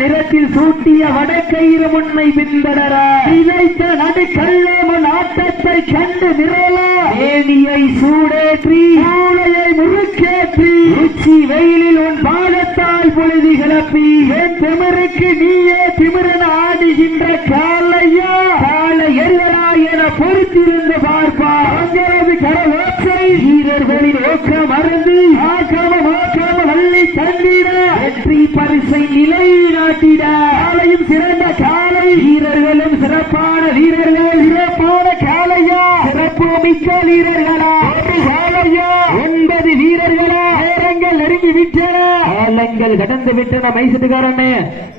நிறத்தில் சூட்டிய வடக்கயிறு முன்னை பிந்தடர இழைத்த நடுக்கல்லமன் ஆட்டத்தை கண்டு நிரல. ஏனியை சூடேற்றி மூளையை முறுக்கேற்றி. உச்சி வெயிலில் உன் பாதத்தால் பொழுது கிளப்பி. என் திமிருக்கு நீயே திமிரன் ஆடுகின்ற காலையா காலை எருவலா என பொறுத்திருந்து பார்ப்பார். அங்கரது கரவோற்றை வீரர்களின் ஓக்க மருந்து ஆக்காம நாட்டிட காலையும் சிறந்த காலை. வீரர்களும் சிறப்பான வீரர்கள். சிறப்பான காலையா? சிறப்பு மிக்க வீரர்களா? ஒரு காலையா? ஒன்பது வீரர்களா? நேரங்கள் நெருங்கி விட்டன. காலங்கள் கடந்து விட்டன மைசட்டுக்காரனே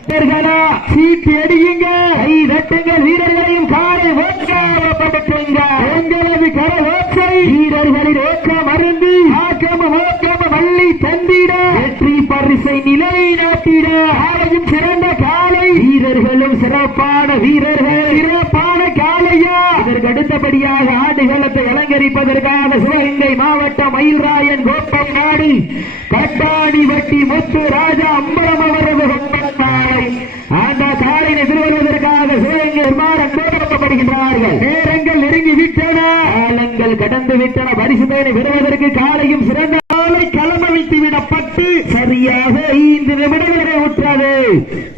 வீரர்களா சீட்டு அடியுங்க. கை தட்டுங்கள் வீரர்களையும் காலை ஓட்டாமட்டுங்க உங்களது கர ஓட்டை. வீரர்களின் ஓக்க மருந்து ஆக்கம ஓக்கம வள்ளி தந்திட. வெற்றி பரிசை நிலைநாட்டிட காலையும் சிறந்த காலை. வீரர்களும் சிறப்பான வீரர்கள். சிறப்பான காலையா இதற்கு அடுத்தபடியாக ஆடுகளத்தை அலங்கரிப்பதற்காக சிவகங்கை மாவட்டம் மயில்ராயன் கோப்பம் நாடு கட்டாணி வட்டி முத்து ராஜா அம்பலம் அவரது காலை அந்த காலினை எதிர்வருவதற்காக சிவகங்கை விமானம் கோபப்படுகின்றார்கள் நேரங்கள் நெருங்கி விட்டன. காலங்கள் கடந்து விட்டன. பரிசு பயனை பெறுவதற்கு காலையும் சிறந்த காலை களமழித்து விடப்பட்டு சரியாக ஐந்து நிமிடங்களை உற்றது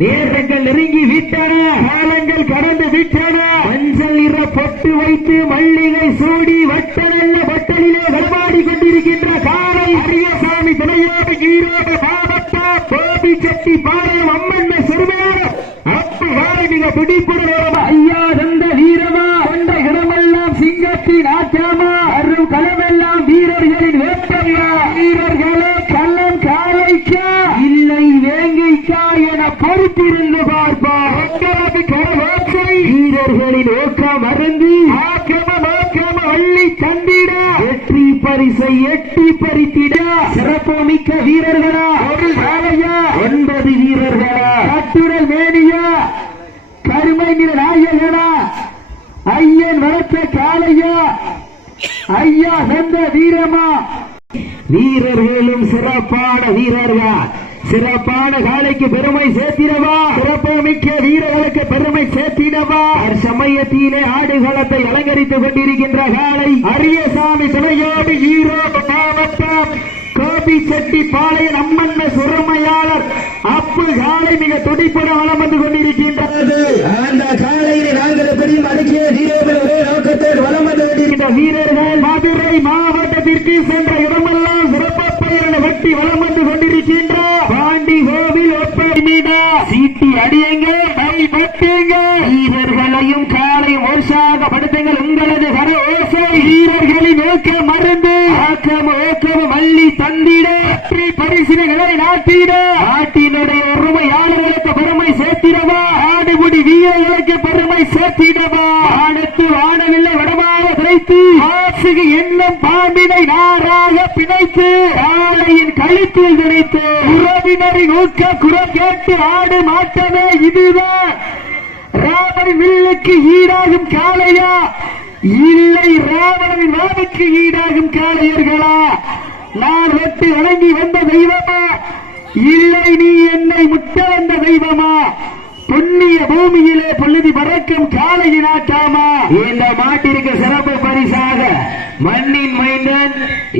நேரங்கள் நெருங்கி விட்டன காலங்கள் கடந்து விட்டன மஞ்சள் நிற பொட்டு வைத்து மல்லிகை சூடி வட்ட நல்ல வட்டலிலே விளையாடி கொண்டிருக்கின்ற காலை அரியசாமி துணையோடு ஈரோடு மாவட்டம் கோபி செட்டி பாளையம் அம்மன் சிறுமையான அப்பு வாரி மிக துடிப்புடன் ஐயா தந்த வீரமா கொண்ட இடமெல்லாம் சிங்கத்தின் ஆட்டாமா அரும் களமெல்லாம் வீரர்களின் வேப்பையா வீரர்களே கள்ளம் காலைக்கா இல்லை வேங்கைக்கா என பொறுத்திருந்து பார்ப்பார் வீரர்களின் ஓக்கம் அருந்து வள்ளி தந்திட வெற்றி பரிசை எட்டி பறித்திட. சிறப்பு மிக்க வீரர்களா. ஒரு வேலையா ஒன்பது வீரர்களா. கட்டுடல் மேனியா. கருமை நிற நாயகனா. ஐயன் வளர்த்த காளையா. ஐயா சொந்த வீரமா. வீரர்களும் சிறப்பான வீரர்கள். சிறப்பான காலைக்கு பெருமை சேர்த்திடவா? சிறப்பு மிக்க வீரர்களுக்கு பெருமை சேர்த்திடவா? சமயத்திலே ஆடுகளத்தை அலங்கரித்துக் கொண்டிருக்கின்ற காலை அரியசாமி துணையோடு ஈரோடு மாவட்டம் கோபி செட்டி பாளையன் அம்மன்ன சுரமையாளர். அப்பு காலை மிக துடிப்புடன் வளம் வந்து கொண்டிருக்கின்றது. அந்த காலையில் நாங்கள் எப்படியும் அடக்கிய வீரர்கள் வலம் வந்து கொண்டிருக்கின்ற வீரர்கள் உற்சாகப்படுத்துங்கள் உங்களது வர ஓசை வீரர்களின் நோக்க மருந்து. ஆக்கம் ஓக்கம் வள்ளி தந்திட. வெற்றி பரிசினைகளை நாட்டிட. நாட்டினுடைய ஒருமையாளர்களுக்கு பெருமை சேர்த்திடவா? ஆடுபுடி வீரர்களுக்கு பெருமை சேர்த்திடவா? ஆடத்து ஆடவில்லை வடமாக பிணைத்து ஆசுகு என்னும் பாம்பினை நாராக பிணைத்து. ஆலையின் கழுத்தில் துணைத்து உறவினரின் ஊக்க குரம் கேட்டு ஆடு மாட்டமே இதுதான் ராமன் வில்லுக்கு ஈடாகும் காளையா? இல்லை ராவணனின் வாவுக்கு ஈடாகும் காளையர்களா? நான் வெட்டு வணங்கி வந்த தெய்வமா? இல்லை நீ என்னை முட்ட வந்த தெய்வமா? புண்ணிய பூமியிலே பொழுது பறக்கும் காளையினாட்டாமா இந்த மாட்டிற்கு சிறப்பு பரிசாக மண்ணின் மைந்தன்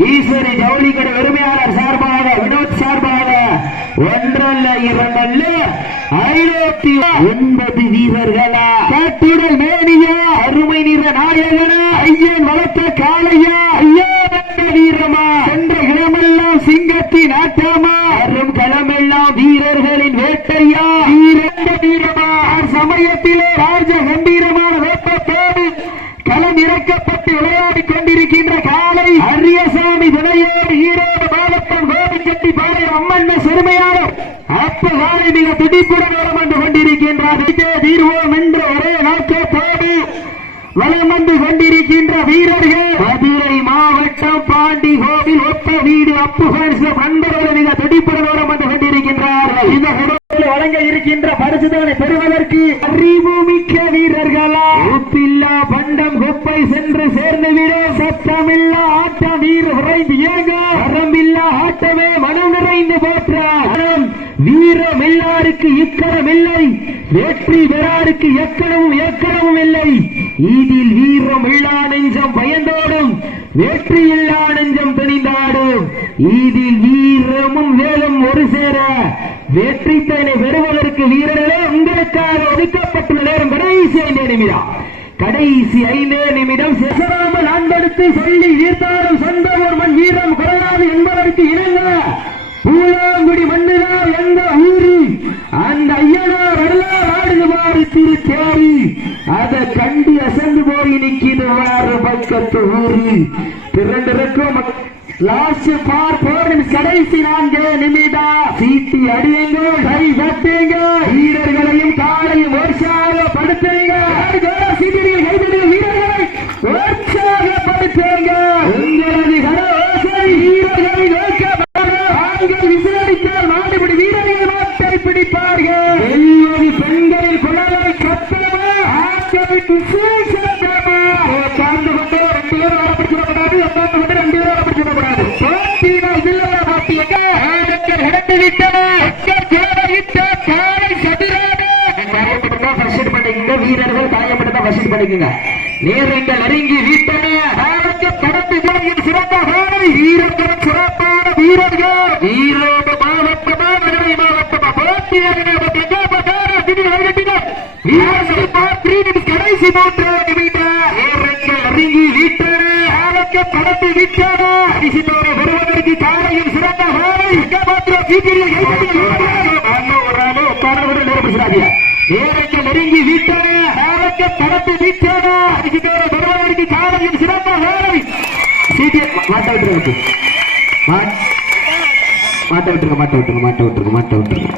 ஈஸ்வரி ஜவுளிக்கடை உரிமையாளர் சார்பாக வினோத் சார்பாக ஒன்றல்ல இரண்டல்ல ஐரோப்பிய ஒன்பது வீரர்களா? காட்டுடல் மேனியா அருமை நிற நாயகனா ஐயன் வளர்த்த காளையா ஐயா வீரமா? சென்ற இடமெல்லாம் சிங்கத்தின் ஆட்டமா? அரும் களமெல்லாம் வீரர்களின் வேட்டையா? வீரந்த வீரமா? சமயத்திலே ராஜ கம்பீரமான வேப்பத்தோடு களம் இறக்கப்பட்டு விளையாடிக் கொண்டிருக்கின்ற காலை அரியசாமி துணையோடு ஈரோடு கோபிச்செட்டி பாளையம் அம்மன் சிறுமையான அப்ப காலை மிக துடிப்புடன் வளம் வந்து கொண்டிருக்கின்றார். தீர்வோம் என்று ஒரே நோக்கத்தோடு வளம் வந்து கொண்டிருக்கின்ற வீரர்கள். மதுரை மாவட்டம் பாண்டி கோவில் ஒத்த வீடு அப்பு நண்பர்கள் மிக துடிப்புடன் வளம் வந்து கொண்டிருக்கின்றார்கள். இந்த வழங்க இருக்கின்ற பரிசுதனை பெறுவதற்கு? ஈதில் வீரம் இல்லா நெஞ்சம் பயந்தோடும் வெற்றி இல்லா நெஞ்சம் துணிந்தாடும் ஈதில் வீரமும் வேலும் ஒரு சேர வெற்றி தன்னை பெறுவதற்கு வீரர்களே உங்களுக்காக ஒதுக்கப்பட்டுள்ள நேரம் கடைசி ஐந்தே நிமிடம். கடைசி ஐந்தே நிமிடம் சிசராமல் அன்படுத்து சொல்லி வீர்த்தாரும் சொந்த ஒரு மண் வீரம் குறையாது என்பதற்கு இணங்க பூலாங்குடி மண்ணுதான் எந்த ஊரு திரு தேரி அதை கண்டு அசந்து போய் நிற்கிது வேறு பக்கத்து ஊரு திரண்டிருக்கும் லாஸ்ட் பார் போர் கடைசி நான்கு நிமிடம் சீட்டி அடியுங்கள். வீரர்கள் காயப்பட்டதான் வசூல் பண்ணிக்கங்க நேரங்கள் நெருங்கி வீட்டன அரிசி தோற வருவதற்கு காலையும் சிறந்த வேலை. எங்க மாத்திரம் சீக்கிரம் நேரங்கள் நெருங்கி விட்டன நேரங்க கடந்து விட்டன அரிசி தோற வருவதற்கு காலையும் சிறந்த வேலை. சீக்கிரம் மாட்ட விட்டுருக்கு மாட்ட விட்டுருங்க மாட்ட விட்டுருங்க மாட்ட விட்டுருங்க மாட்ட விட்டுருங்க.